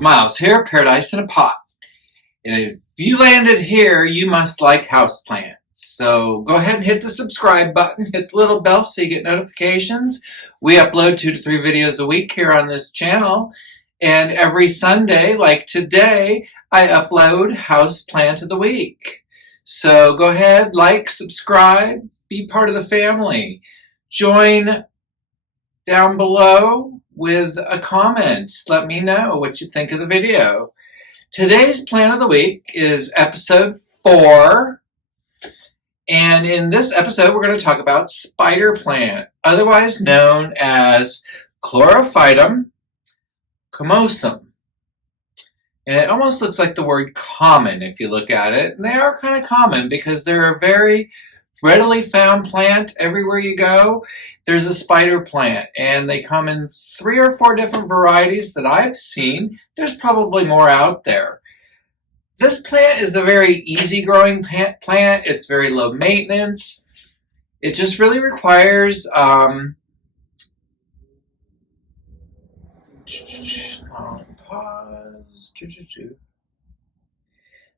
Miles here, Paradise in a Pot. And if you landed here, you must like houseplants. So go ahead and hit the subscribe button, hit the little bell so you get notifications. We upload 2 to 3 videos a week here on this channel. And every Sunday, like today, I upload Houseplant of the Week. So go ahead, like, subscribe, be part of the family. Join down below with a comment. Let me know what you think of the video. Today's plant of the week is episode 4. And in this episode, we're going to talk about spider plant, otherwise known as Chlorophytum comisum. And it almost looks like the word common if you look at it. And they are kind of common because they're a very readily found plant everywhere you go. There's a spider plant, and they come in 3 or 4 different varieties that I've seen. There's probably more out there. This plant is a very easy growing plant. It's very low maintenance. It just really requires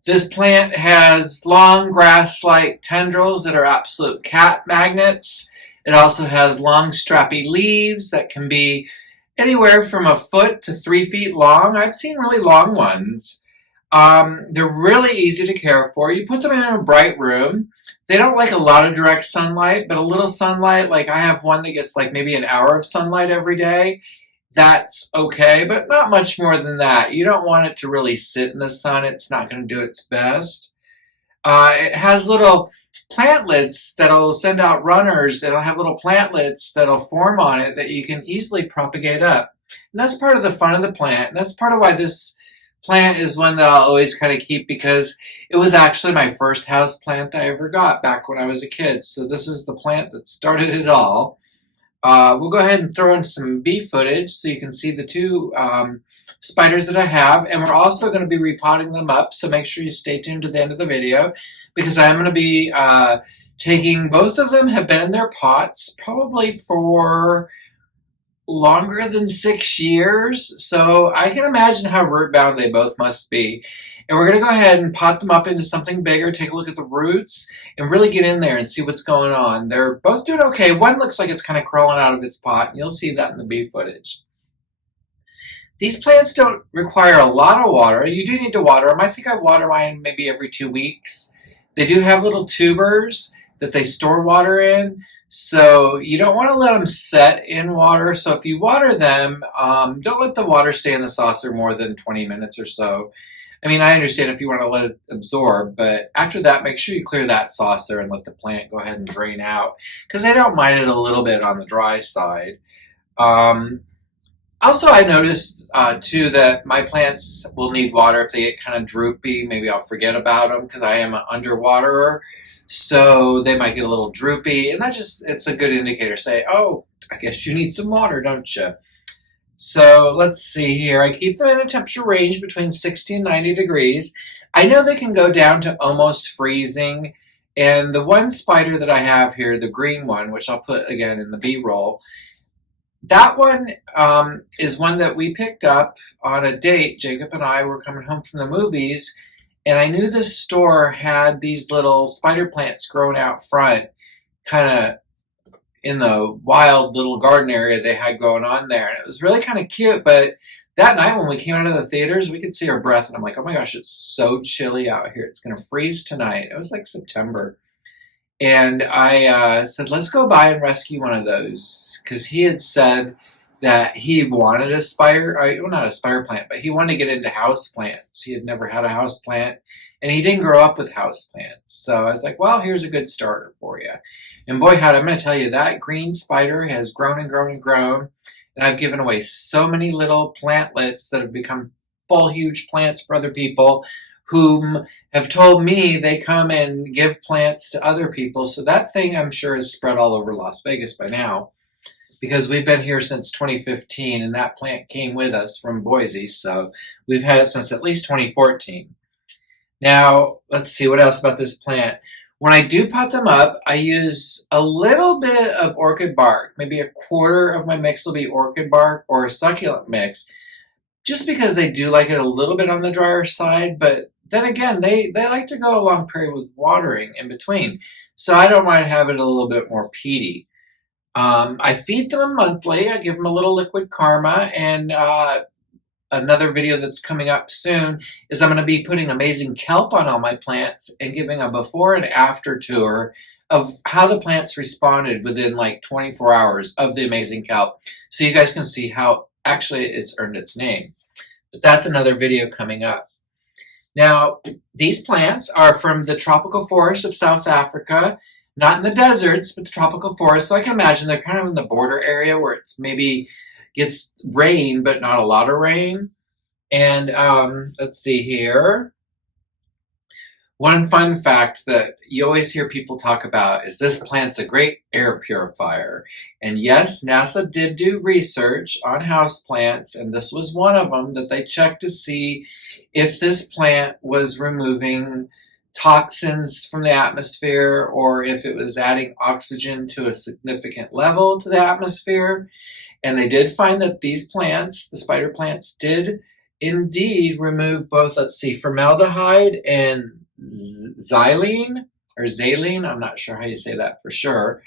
This plant has long grass-like tendrils that are absolute cat magnets. It also has long strappy leaves that can be anywhere from a foot to 3 feet long. I've seen really long ones. They're really easy to care for. You put them in a bright room. They don't like a lot of direct sunlight, but a little sunlight, like I have one that gets like maybe an hour of sunlight every day. That's okay, but not much more than that. You don't want it to really sit in the sun. It's not going to do its best. It has little plantlets that'll send out runners. That'll have little plantlets that'll form on it that you can easily propagate up. And that's part of the fun of the plant. And that's part of why this plant is one that I'll always kind of keep, because it was actually my first house plant I ever got back when I was a kid. So this is the plant that started it all. We'll go ahead and throw in some bee footage so you can see the 2 spiders that I have. And we're also going to be repotting them up, so make sure you stay tuned to the end of the video, because I'm going to be taking, both of them have been in their pots probably for longer than 6 years. So I can imagine how root bound they both must be. And we're going to go ahead and pot them up into something bigger, take a look at the roots, and really get in there and see what's going on. They're both doing okay. One looks like it's kind of crawling out of its pot, and you'll see that in the bee footage. These plants don't require a lot of water. You do need to water them. I think I water mine maybe every 2 weeks. They do have little tubers that they store water in, so you don't want to let them set in water. So if you water them, don't let the water stay in the saucer more than 20 minutes or so. I mean, I understand if you want to let it absorb, but after that, make sure you clear that saucer and let the plant go ahead and drain out, because they don't mind it a little bit on the dry side. Also, I noticed, too, that my plants will need water if they get kind of droopy. Maybe I'll forget about them because I am an underwaterer, so they might get a little droopy, and it's a good indicator. Say, oh, I guess you need some water, don't you? So let's see here. I keep them in a temperature range between 60 and 90 degrees. I know they can go down to almost freezing. And the one spider that I have here, the green one, which I'll put again in the B-roll, that one is one that we picked up on a date. Jacob and I were coming home from the movies, and I knew this store had these little spider plants growing out front, kind of in the wild little garden area they had going on there. And it was really kind of cute. But that night when we came out of the theaters, we could see our breath. And I'm like, oh my gosh, it's so chilly out here. It's going to freeze tonight. It was like September. And I said, let's go by and rescue one of those. Because he had said that he wanted a spider, well, not a spider plant, but he wanted to get into house plants. He had never had a house plant. And he didn't grow up with house plants. So I was like, well, here's a good starter for you. And boy, howdy, I'm going to tell you, that green spider has grown and grown and grown. And I've given away so many little plantlets that have become full, huge plants for other people whom have told me they come and give plants to other people. So that thing, I'm sure, is spread all over Las Vegas by now, because we've been here since 2015, and that plant came with us from Boise. So we've had it since at least 2014. Now, let's see what else about this plant. When I do pot them up, I use a little bit of orchid bark. Maybe a quarter of my mix will be orchid bark or a succulent mix. just because they do like it a little bit on the drier side, but then again, they like to go a long period with watering in between. So I don't mind having it a little bit more peaty. I feed them monthly. I give them a little liquid karma, and another video that's coming up soon is I'm going to be putting amazing kelp on all my plants and giving a before and after tour of how the plants responded within like 24 hours of the amazing kelp, so you guys can see how actually it's earned its name. But that's another video coming up. Now, these plants are from the tropical forest of South Africa, not in the deserts, but the tropical forest. So I can imagine they're kind of in the border area where it's maybe gets rain, but not a lot of rain. And let's see here. One fun fact that you always hear people talk about is this plant's a great air purifier. And yes, NASA did do research on houseplants, and this was one of them that they checked to see if this plant was removing toxins from the atmosphere or if it was adding oxygen to a significant level to the atmosphere. And they did find that these plants, the spider plants, did indeed remove both, let's see, formaldehyde and xylene, or xylene, I'm not sure how you say that for sure.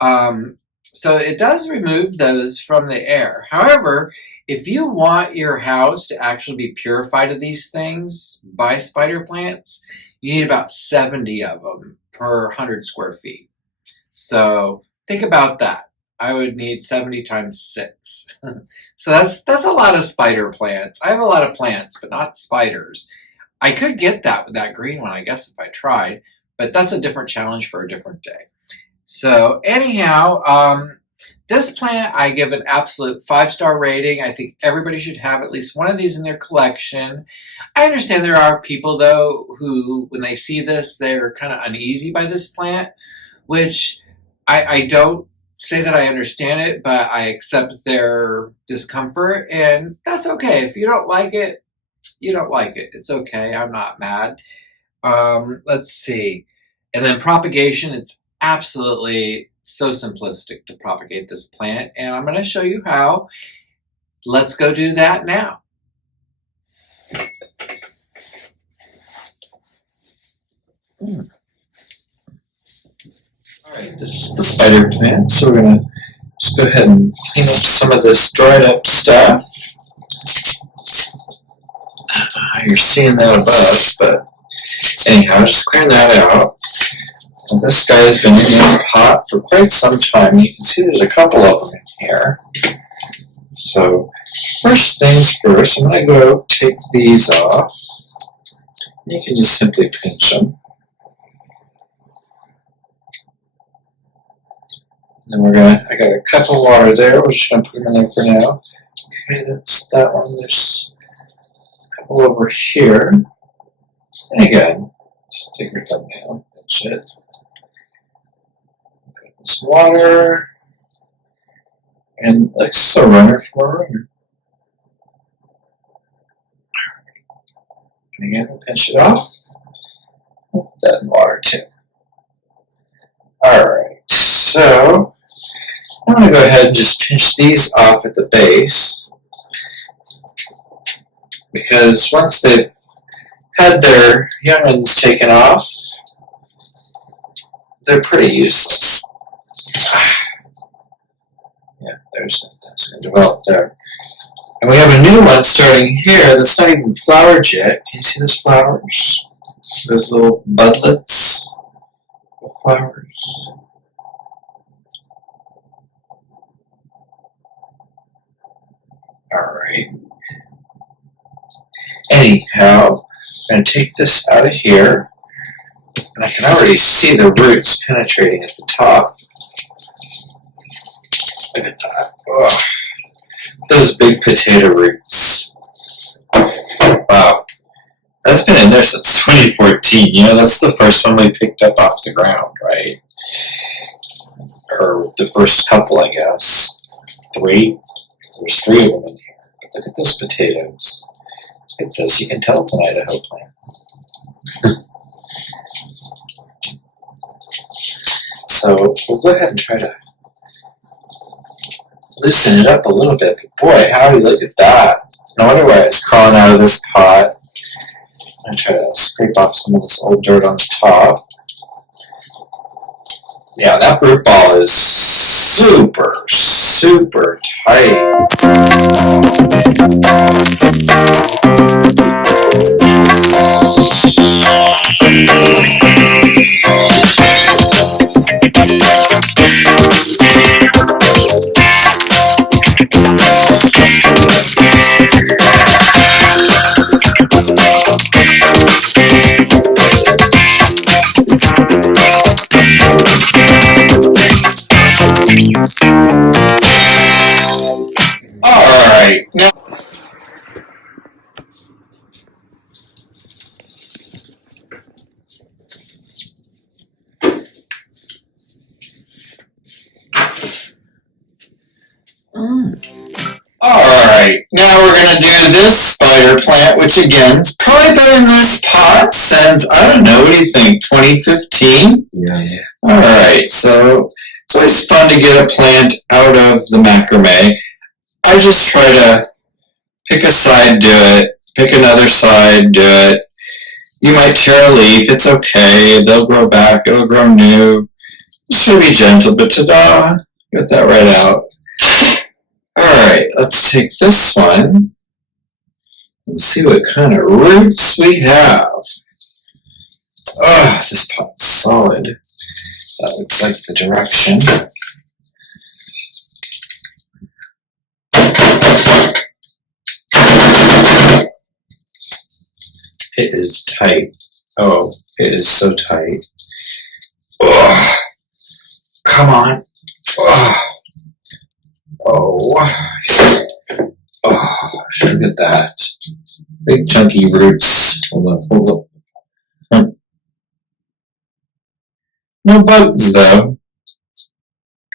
So it does remove those from the air. However, if you want your house to actually be purified of these things by spider plants, you need about 70 of them per 100 square feet. So think about that. I would need 70 times 6. So that's a lot of spider plants. I have a lot of plants, but not spiders. I could get that with that green one, I guess, if I tried, but that's a different challenge for a different day. So anyhow, this plant I give an absolute 5-star rating. I think everybody should have at least one of these in their collection. I understand there are people, though, who, when they see this, they're kind of uneasy by this plant, which I don't say that I understand it, but I accept their discomfort, and that's okay. If you don't like it, you don't like it. It's okay. I'm not mad. Let's see. And then propagation, it's absolutely so simplistic to propagate this plant, and I'm going to show you how. Let's go do that now. All right, this is the spider plant, so we're going to just go ahead and clean up some of this dried up stuff. You're seeing that above, but anyhow, just clearing that out. And this guy's been in this pot for quite some time. You can see there's a couple of them in here. So first things first, I'm going to go take these off. You can just simply pinch them. And then I got a cup of water there. We're just going to put them in there for now. Okay, that's that one. There's a couple over here. And again, just take your thumbnail, pinch it. Put some water. And let's a runner for a runner. And again, we'll pinch it off. Put that in water too. Alright, so I'm going to go ahead and just pinch these off at the base, because once they've had their young ones taken off, they're pretty useless. Yeah, there's nothing that's going to develop there. And we have a new one starting here that's not even flowered yet. Can you see those flowers? Those little budlets of flowers. Alright. Anyhow, I'm going to take this out of here. And I can already see the roots penetrating at the top. Look at that. Oh, those big potato roots. Wow. That's been in there since 2014. You know, that's the first one we picked up off the ground, right? Or the first couple, I guess. 3. There's 3 of them in here. But look at those potatoes. Look at this. You can tell it's an Idaho plant. So we'll go ahead and try to loosen it up a little bit. But boy, howdy, look at that. No wonder why it's crawling out of this pot. I'm going to try to scrape off some of this old dirt on the top. Yeah, that root ball is super, super tight. Alright, now Alright, now we're going to do this spider plant, which again, has probably been in this pot since, I don't know, what do you think, 2015? Yeah. Alright, so it's always fun to get a plant out of the macrame. I just try to pick a side, do it, pick another side, do it. You might tear a leaf, it's okay, they'll grow back, it'll grow new. Just to be gentle, but ta-da, get that right out. Alright, let's take this one and see what kind of roots we have. Oh, this pot's solid. That looks like the direction. It is tight. Oh, it is so tight. Oh, come on. Oh. Oh, should get that. Big chunky roots. Hold up. No bugs though.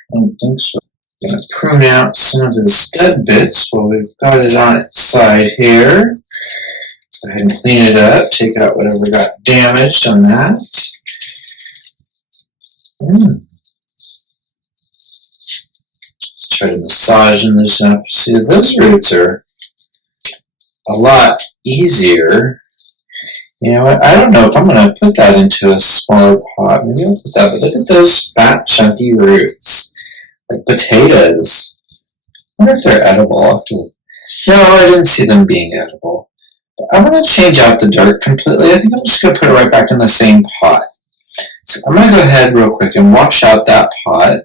I don't think so. I'm going to prune out some of those dead bits while we've got it on its side here. Go ahead and clean it up, take out whatever got damaged on that. Let's try to massage in this up. See, those roots are a lot easier. You know what? I don't know if I'm going to put that into a smaller pot. Maybe I'll put that, but look at those fat, chunky roots. Like potatoes. I wonder if they're edible. No, I didn't see them being edible. But I'm going to change out the dirt completely. I think I'm just going to put it right back in the same pot. So I'm going to go ahead real quick and wash out that pot.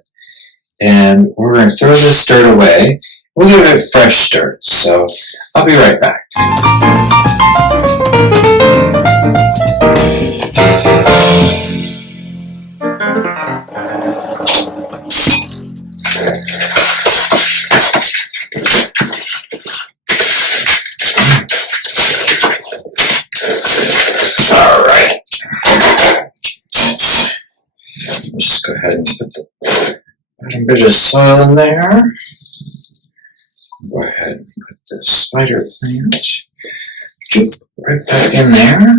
And we're going to throw this dirt away. We'll give it fresh dirt. So I'll be right back. Alright. Just go ahead and put the bottom bit of soil in there. Go ahead and put the spider plant right back in there.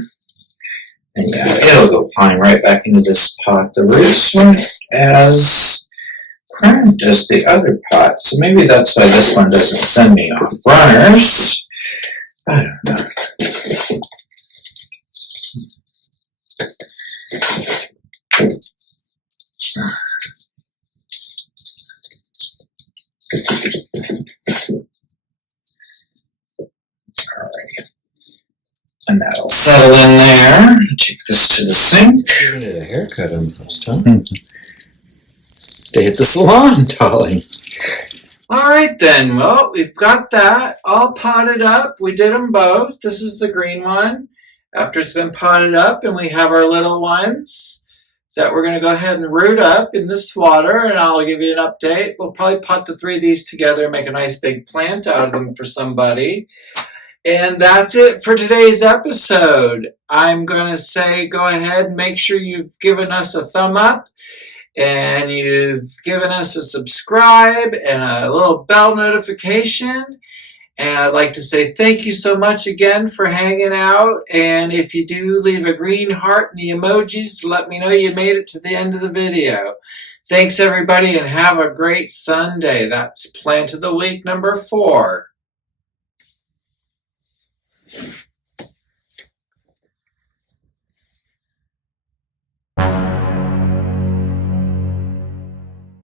And yeah, it'll go fine right back into this pot. The roots weren't as cramped as the other pot, so maybe that's why this one doesn't send me off runners. I don't know. Alright. And that'll settle in there. Take this to the sink. You needed a haircut on first time. They hit the salon, darling. Alright then, well, we've got that all potted up. We did them both. This is the green one. After it's been potted up, and we have our little ones that we're going to go ahead and root up in this water, and I'll give you an update. We'll probably pot the three of these together and make a nice big plant out of them for somebody. And that's it for today's episode. I'm going to say go ahead and make sure you've given us a thumb up and you've given us a subscribe and a little bell notification. And I'd like to say thank you so much again for hanging out. And if you do, leave a green heart and the emojis to let me know you made it to the end of the video. Thanks everybody and have a great Sunday. That's Plant of the Week number 4.